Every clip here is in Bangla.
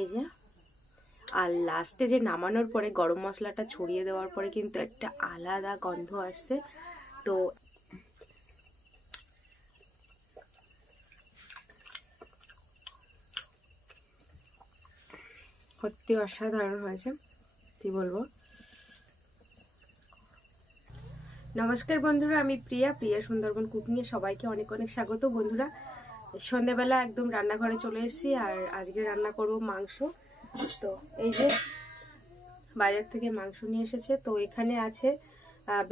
এই যে, আর লাস্টে যে নামানোর পরে গরম মশলাটা ছড়িয়ে দেওয়ার পরে কিন্তু একটা আলাদা গন্ধ আসছে। তো সত্যি অসাধারণ হয়েছে, কি বলব? নমস্কার বন্ধুরা, আমি প্রিয়া প্রিয়া সুন্দরবন কুকিংয়ে সবাইকে অনেক অনেক স্বাগত বন্ধুরা। সন্ধ্যাবেলা একদম রান্নাঘরে চলে এসেছি আর আজকে রান্না করব মাংস। তো এই যে বাজার থেকে মাংস নিয়ে এসেছে। তো এখানে আছে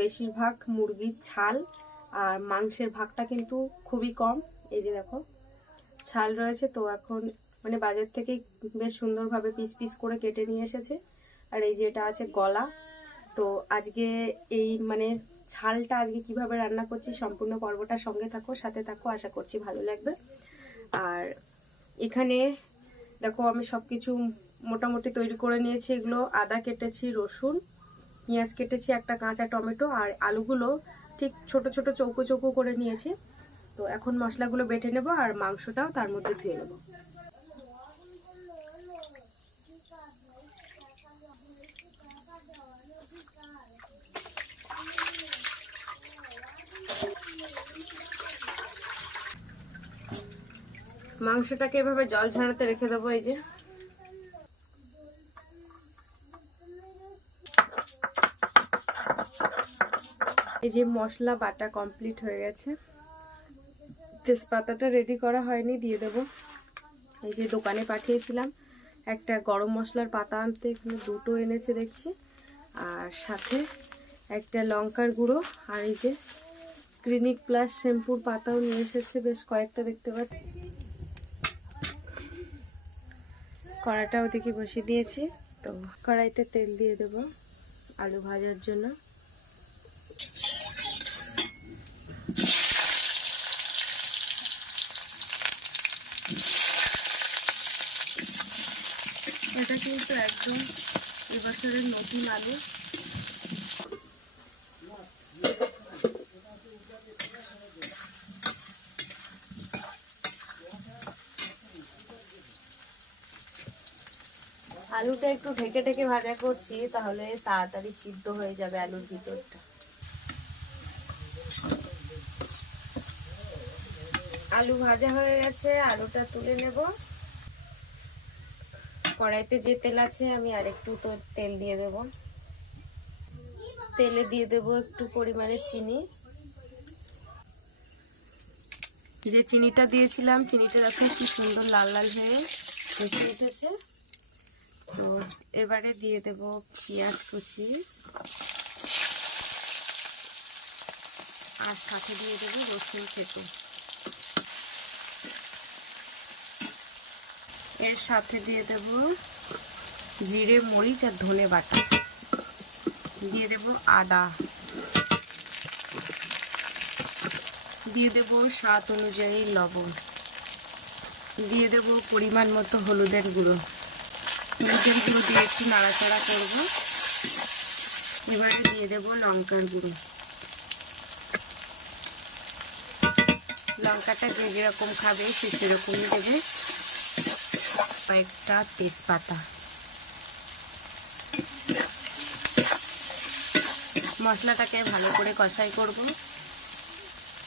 বেশিরভাগ মুরগির ছাল আর মাংসের ভাগটা কিন্তু খুবই কম। এই যে দেখো, ছাল রয়েছে তো এখন মানে বাজার থেকে বেশ সুন্দরভাবে পিস পিস করে কেটে নিয়ে এসেছে। আর এই যে এটা আছে গলা। তো আজকে এই মানে ছালটা আজকে কীভাবে রান্না করছি সম্পূর্ণ পর্বটা সঙ্গে থাকো, সাথে থাকো, আশা করছি ভালো লাগবে। আর এখানে দেখো আমি সব কিছু মোটামুটি তৈরি করে নিয়েছি। এগুলো আদা কেটেছি, রসুন, পেঁয়াজ কেটেছি, একটা কাঁচা টমেটো আর আলুগুলো ঠিক ছোট ছোট চৌকো চৌকো করে নিয়েছি। তো এখন মশলাগুলো বেটে নেব আর মাংসটাও তার মধ্যে ধুয়ে নেব। মাংসটাকে এভাবে জল ঝাড়াতে রেখে দেবো, এই যে। এই যে মশলা, বাটা কমপ্লিট হয়ে গেছে। তেজপাতাটা রেডি করা হয়নি, দিয়ে দেবো। এই যে দোকানে পাঠিয়েছিলাম একটা গরম মশলার পাতা আনতে, এখানে দুটো এনেছে দেখছি। আর সাথে একটা লঙ্কার গুঁড়ো, আর এই যে ক্লিনিক প্লাস শ্যাম্পুর পাতাও নিয়ে এসেছে, বেশ কয়েকটা দেখতে পাচ্ছি। কড়াটা ওদিকে বসিয়ে দিয়েছি। তো কড়াইতে তেল দিয়ে দেব আলু ভাজার জন্য। এটা কিন্তু একদম এবছরের নতুন আলু। আলুটা একটু ঢেকে ঢেকে ভাজা করছি, তাহলে তাড়াতাড়ি সিদ্ধ হয়ে যাবে আলুর ভিতরটা। আলু ভাজা হয়ে গেছে, আলুটা তুলে নেব। কড়াইতে যে তেল আছে, আমি আরেকটু তো তেল দিয়ে দেব। তেলে দিয়ে দেব একটু পরিমাণে চিনি। যে চিনিটা দিয়েছিলাম, চিনিটা দেখো কি সুন্দর লাল লাল হয়ে ভেসে উঠেছে তো এবারে দিয়ে দেব পেঁয়াজ কুচি। আর সাথে দিয়ে দেবো রসুন কেটে এর সাথে দিয়ে দেব জিরে, মরিচ আর ধনে বাটা। দিয়ে দেব আদা। দিয়ে দেব স্বাদ অনুযায়ী লবণ। দিয়ে দেব পরিমাণ মতো হলুদের গুঁড়ো। গুঁড়ো দিয়ে একটু নাড়াচাড়া করব। এবারে দিয়ে দেব লঙ্কার গুঁড়ো। লঙ্কাটা যে যেরকম খাবে সে সেরকমই দেবে কয়েকটা তেজপাতা। মশলাটাকে ভালো করে কষাই করব।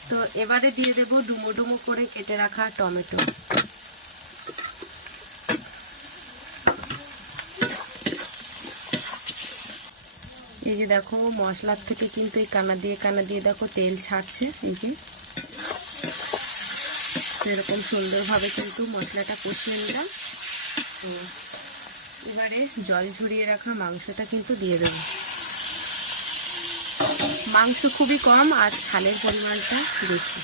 তো এবারে দিয়ে দেব ডুমো ডুমো করে কেটে রাখা টমেটো। এই যে দেখো, মশলার থেকে কিন্তু এই কানা দিয়ে কানা দিয়ে দেখো তেল ছাড়ছে, এই যে। সেরকম সুন্দরভাবে কিন্তু মশলাটা কষিয়ে নিলাম। এবারে জল ঝরিয়ে রাখা মাংসটা কিন্তু দিয়ে দেবো। মাংস খুবই কম আর ছালের পরিমাণটা বেশি।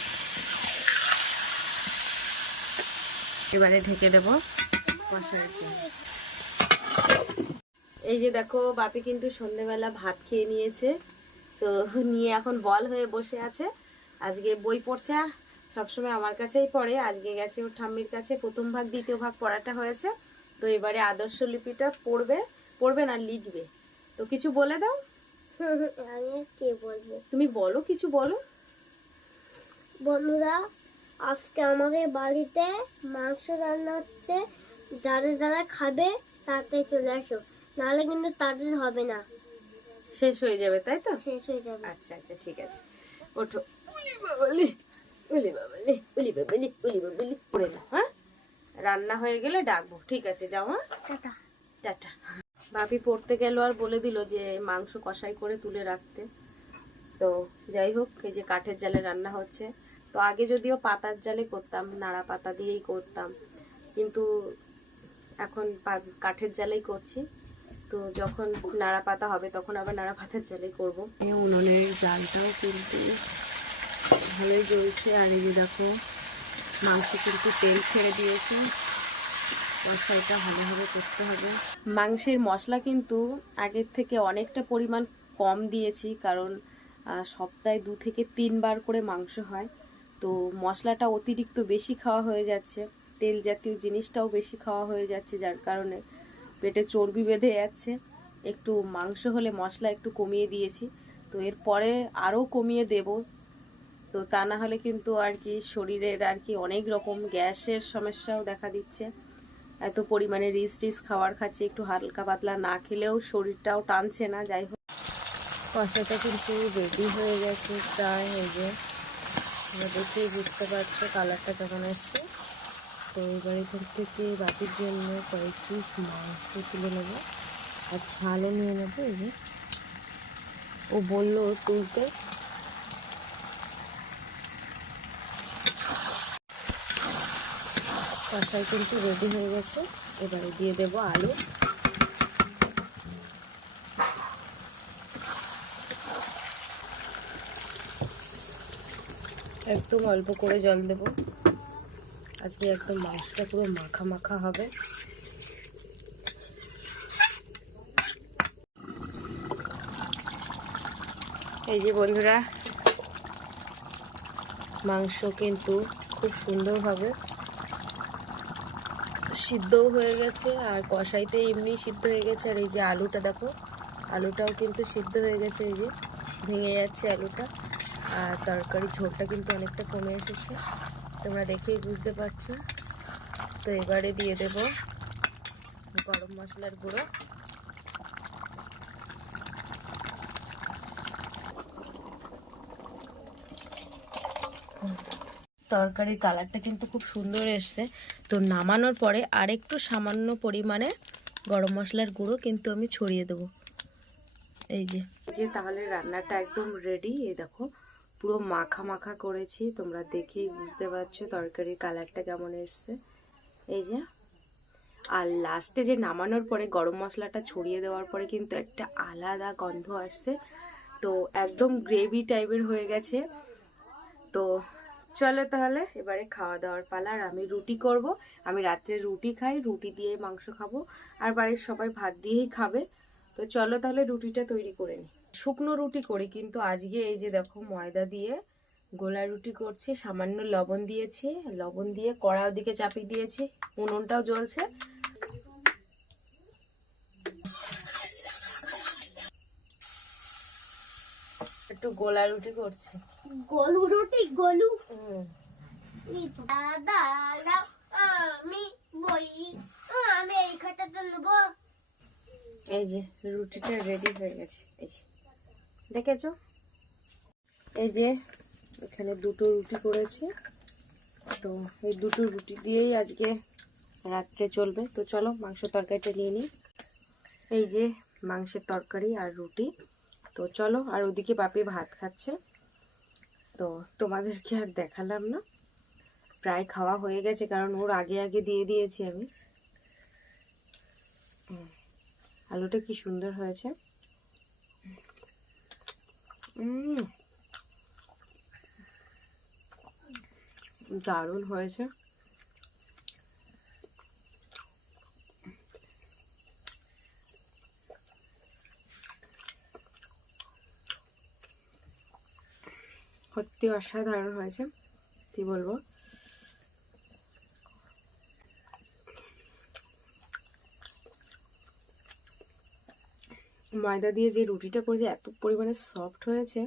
এবারে ঢেকে দেব জন্য এই যে দেখো বাপি কিন্তু সন্ধেবেলা ভাত খেয়ে নিয়েছে। তো নিয়ে এখন বল হয়ে বসে আছে। আজকে বই পড়ছে সবসময় আমার কাছেই পড়ে। আজকে গেছে ওর ঠাম্মির কাছে। প্রথম ভাগ দ্বিতীয় ভাগ পড়াটা হয়েছে। তো এবারে আদর্শ লিপিটা পড়বে পড়বে না লিখবে। তো কিছু বলে দাও। আমি কে বলব? তুমি বলো কিছু বলো। বন্ধুরা আজকে আমাদের বাড়িতে মাংস রান্না হচ্ছে। যারা যারা খাবে তাতে চলে আসো। নাহলে কিন্তু তাড়াতাড়ি হবে না। শেষ হয়ে যাবে তাই তো? শেষ হয়ে যাবে। আচ্ছা আচ্ছা ঠিক আছে। ওঠো। উলি বাবালি উলি বাবালি উলি বাবালি উলি বাবালি পড়ে না হ্যাঁ? রান্না হয়ে গেলে ডাকবো। ঠিক আছে যাও হ্যাঁ? টাটা। টাটা। বাপি পড়তে গেল আর বলে দিল যে মাংস কষাই করে তুলে রাখতে। তো যাই হোক এই যে কাঠের জালে রান্না হচ্ছে। তো আগে যদিও পাতার জালে করতাম নাড়া পাতা দিয়েই করতাম। কিন্তু এখন কাঠের জালেই করছি। তো যখন নাড়া পাতা হবে, তখন আবার নাড়া পাতার জালেই করব। উনুনের জালটাও কিন্তু ভালোই জ্বলছে। আর এই দেখো, মাংস কিন্তু তেল ছেড়ে দিয়েছে। মশলাটা ভালোভাবে করতে হবে। মাংসের মশলা কিন্তু আগের থেকে অনেকটা পরিমাণ কম দিয়েছি, কারণ সপ্তাহে দু থেকে তিনবার করে মাংস হয়। তো মশলাটা অতিরিক্ত বেশি খাওয়া হয়ে যাচ্ছে। তেল জাতীয় জিনিসটাও বেশি খাওয়া হয়ে যাচ্ছে, যার কারণে পেটে চর্বি বেঁধে যাচ্ছে। একটু মাংস হলে মশলা একটু কমিয়ে দিয়েছি। তো এরপরে আরও কমিয়ে দেব। তো তা না হলে কিন্তু আর কি শরীরের আর কি অনেক রকম গ্যাসের সমস্যাও দেখা দিচ্ছে। এত পরিমাণে রিচ টিচ খাবার খাচ্ছে, একটু হালকা পাতলা না খেলেও শরীরটাও টানছে না, যাই হোক। কষাটা কিন্তু রেডি হয়ে গেছে, প্রায় হয়ে যে দেখেই বুঝতে পারছ কালারটা কেমন আসছে তো এবার এখান থেকে বাটির জন্য কয়েক পিস মাংস তুলে নেব আর ঝালও নিয়ে নেব এই যে। ও বলল তুলতে। কষাই কিন্তু রেডি হয়ে গেছে। এবারে দিয়ে দেব আলু। একদম অল্প করে জল দেব। আজকে একদম মাংসটা পুরো মাখা মাখা হবে। এই যে বন্ধুরা, মাংস কিন্তু খুব সুন্দরভাবে সিদ্ধও হয়ে গেছে, আর কষাইতে এমনি সিদ্ধ হয়ে গেছে। আর এই যে আলুটা দেখো, আলুটাও কিন্তু সিদ্ধ হয়ে গেছে, এই যে ভেঙে যাচ্ছে আলুটা। আর তরকারি ঝোলটা কিন্তু অনেকটা কমে এসেছে। তোমরা দেখেই বুঝতে পারছ। তো এবারে দিয়ে দেব গরম মশলার গুঁড়ো। তরকারির কালারটা কিন্তু খুব সুন্দর এসছে। তো নামানোর পরে আরেকটু সামান্য পরিমাণে গরম মশলার গুঁড়ো কিন্তু আমি ছড়িয়ে দেবো। এই যে। যে তাহলে রান্নাটা একদম রেডি এই দেখো। পুরো মাখা মাখা করেছি, তোমরা দেখেই বুঝতে পারছ তরকারির কালারটা কেমন এসছে। এই যে, আর লাস্টে যে নামানোর পরে, গরম মশলাটা ছড়িয়ে দেওয়ার পরে কিন্তু একটা আলাদা গন্ধ আসছে। তো একদম গ্রেভি টাইপের হয়ে গেছে। তো চলো তাহলে, এবারে খাওয়া দাওয়ার পালা। আর আমি রুটি করব। আমি রাত্রে রুটি খাই, রুটি দিয়ে মাংস খাব। আর বাড়ির সবাই ভাত দিয়েই খাবে। তো চলো তাহলে রুটিটা তৈরি করে নিই শুকনো রুটি করি কিন্তু আজকে এই যে দেখো ময়দা দিয়ে গোলা রুটি করছি সামান্য লবণ দিয়েছি লবণ দিয়ে কড়া দিকে চাপিয়ে দিয়েছি উনুনটাও জ্বলছে। একটু গোলা রুটি করছি। গলু রুটি গলু? দাদা আমি বলি আমি এই খাটাতে নেব। এই যে রুটিটা রেডি হয়ে গেছে এই যে। দেখেছ? এই যে, এখানে দুটো রুটি করেছি। তো এই দুটো রুটি দিয়েই আজকে রাত্রে চলবে। তো চলো মাংস তরকারিটা নিয়ে নিই। এই যে, মাংসের তরকারি আর রুটি। তো চলো, আর ওদিকে বাপি ভাত খাচ্ছে। তো তোমাদেরকে আর দেখালাম না। প্রায় খাওয়া হয়ে গেছে, কারণ ওর আগে আগে দিয়ে দিয়েছি আমি। আলুটা কি সুন্দর হয়েছে। দারুণ হয়েছে। সত্যি অসাধারণ হয়েছে। কি বলব? ময়দা দিয়ে যে রুটিটা করেছি এত পরিমাণে সফট হয়েছে।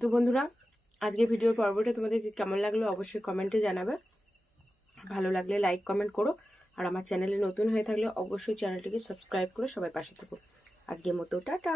তো বন্ধুরা আজকে ভিডিওর পর্বটা তোমাদের কেমন লাগল অবশ্যই কমেন্টে জানাবে। ভালো লাগলে লাইক কমেন্ট করো। আর আমার চ্যানেলে নতুন হয়ে থাকলে অবশ্যই চ্যানেলটিকে সাবস্ক্রাইব করে সবাই পাশে থাকো। আজকের মতো, টাটা!